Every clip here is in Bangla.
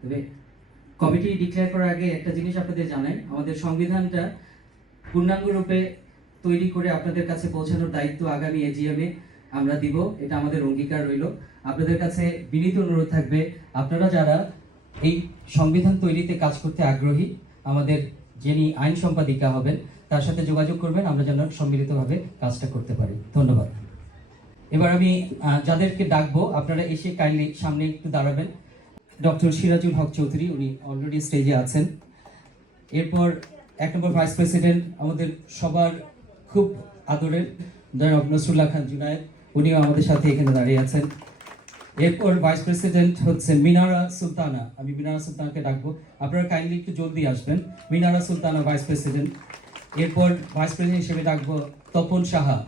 তবে কমিটি ডিক্লেয়ার করার আগে একটা জিনিস আপনাদের জানাই, আমাদের সংবিধানটা পূর্ণাঙ্গ রূপে তৈরি করে আপনাদের কাছে পৌঁছানোর দায়িত্ব আগামী এজিএমে আমরা দিব, এটা আমাদের অঙ্গীকার রইল। আপনাদের কাছে বিনীত অনুরোধ থাকবে, আপনারা যারা এই সংবিধান তৈরিতে কাজ করতে আগ্রহী, আমাদের যিনি আইন সম্পাদিকা হবেন তার সাথে যোগাযোগ করবেন, আমরা যেন সম্মিলিতভাবে কাজটা করতে পারি। ধন্যবাদ। এবার আমি যাদেরকে ডাকবো আপনারা এসে কাইন্ডলি সামনে একটু দাঁড়াবেন। ডক্টর সিরাজুল হক চৌধুরী, উনি অলরেডি স্টেজে আছেন। এরপর 1 নম্বর ভাইস প্রেসিডেন্ট, আমাদের সবার খুব আদরের জনাব নসরুল্লাহ খান জুনায়েদ, উনিও আমাদের সাথে এখানে দাঁড়িয়ে আছেন। এরপর ভাইস প্রেসিডেন্ট হচ্ছে মিনারা সুলতানা, আমি মিনারা সুলতানাকে ডাকবো, আপনারা কাইন্ডলি একটু জলদি আসবেন। Minara Sultana vice president. এরপর ভাইস প্রেসিডেন্ট হিসেবে ডাকবো তপন সাহা।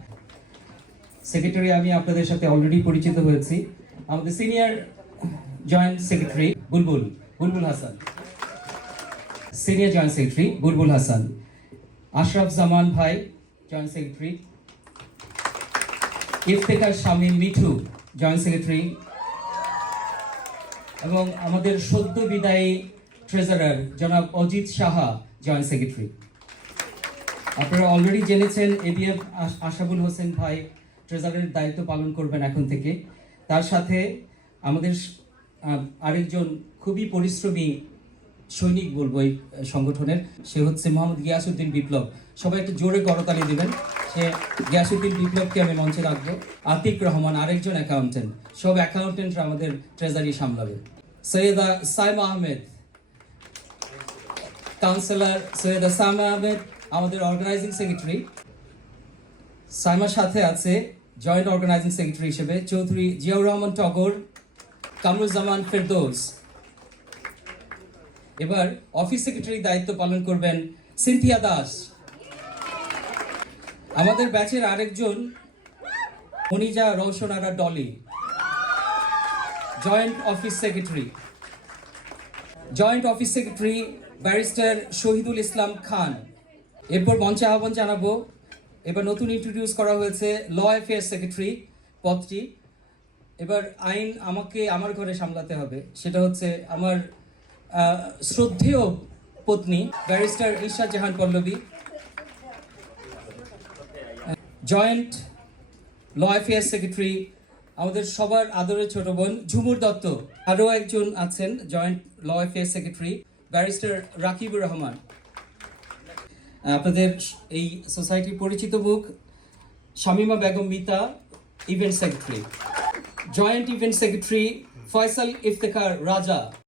সেক্রেটারি আমি আপনাদের সাথে অলরেডি পরিচিত হয়েছি, আমাদের সিনিয়র জয়েন্ট সেক্রেটারি বুলবুল হাসান, সিনিয়র জয়েন্ট সেক্রেটারি বুলবুল হাসান। আশরাফ জামান ভাই, joint secretary. Iftekhar Shamim Mithu, joint secretary. এবং আমাদের সদ্য বিদায়ী ট্রেজারার জনাব অজিত সাহা, জয়েন্ট সেক্রেটারি। আপনারা অলরেডি জেনেছেন এবিএফ আশাবুল হোসেন ভাই ট্রেজারারের দায়িত্ব পালন করবেন এখন থেকে। তার সাথে আমাদের আরেকজন খুবই পরিশ্রমী সৈনিক বলবো এই সংগঠনের, সে হচ্ছে মোহাম্মদ গিয়াসউদ্দিন বিপ্লব। সবাই একটু জোরে করতালি দিবেন। সে গিয়াসউদ্দিন বিপ্লবকে আমি মঞ্চে রাখবো। আতিক রহমান, আরেকজন অ্যাকাউন্টেন্ট, সব অ্যাকাউন্টেন্টরা আমাদের ট্রেজারি সামলাবে। সৈয়দা সাইমা আহমেদ, কাউন্সিলর সৈয়দা সাইমা আহমেদ, আমাদের অর্গানাইজিং সেক্রেটারি। সাইমার সাথে আছে জয়েন্ট অর্গানাইজিং সেক্রেটারি হিসেবে চৌধুরী জিয়াউর রহমান টগর, কামরুজ্জামান ফেরদৌস। এবার অফিস সেক্রেটারি দায়িত্ব পালন করবেন সিনথিয়া দাস। আমাদের ব্যাচের আরেকজন Monija Rowshan Ara Dolly, joint office secretary. Joint office secretary barrister Shahidul Islam Khan. এরপর মঞ্চে আহ্বান জানাবো, এবার নতুন ইন্ট্রোডিউস করা হয়েছে ল অ্যাফেয়ার্স সেক্রেটারি পদটি। এবার আইন আমাকে আমার ঘরে সামলাতে হবে, সেটা হচ্ছে আমার শ্রদ্ধেয় পত্নী ব্যারিস্টার ঈশা জাহান Pallavi. Joint law affairs secretary আমাদের সবার আদরের ছোট বোন ঝুমুর দত্ত। আরও একজন আছেন joint law affairs secretary barrister Rakibur Rahman. আপনাদের এই সোসাইটির পরিচিত মুখ Shamima Begum Mita, event secretary. Joint event secretary Faisal Iftekhar রাজা।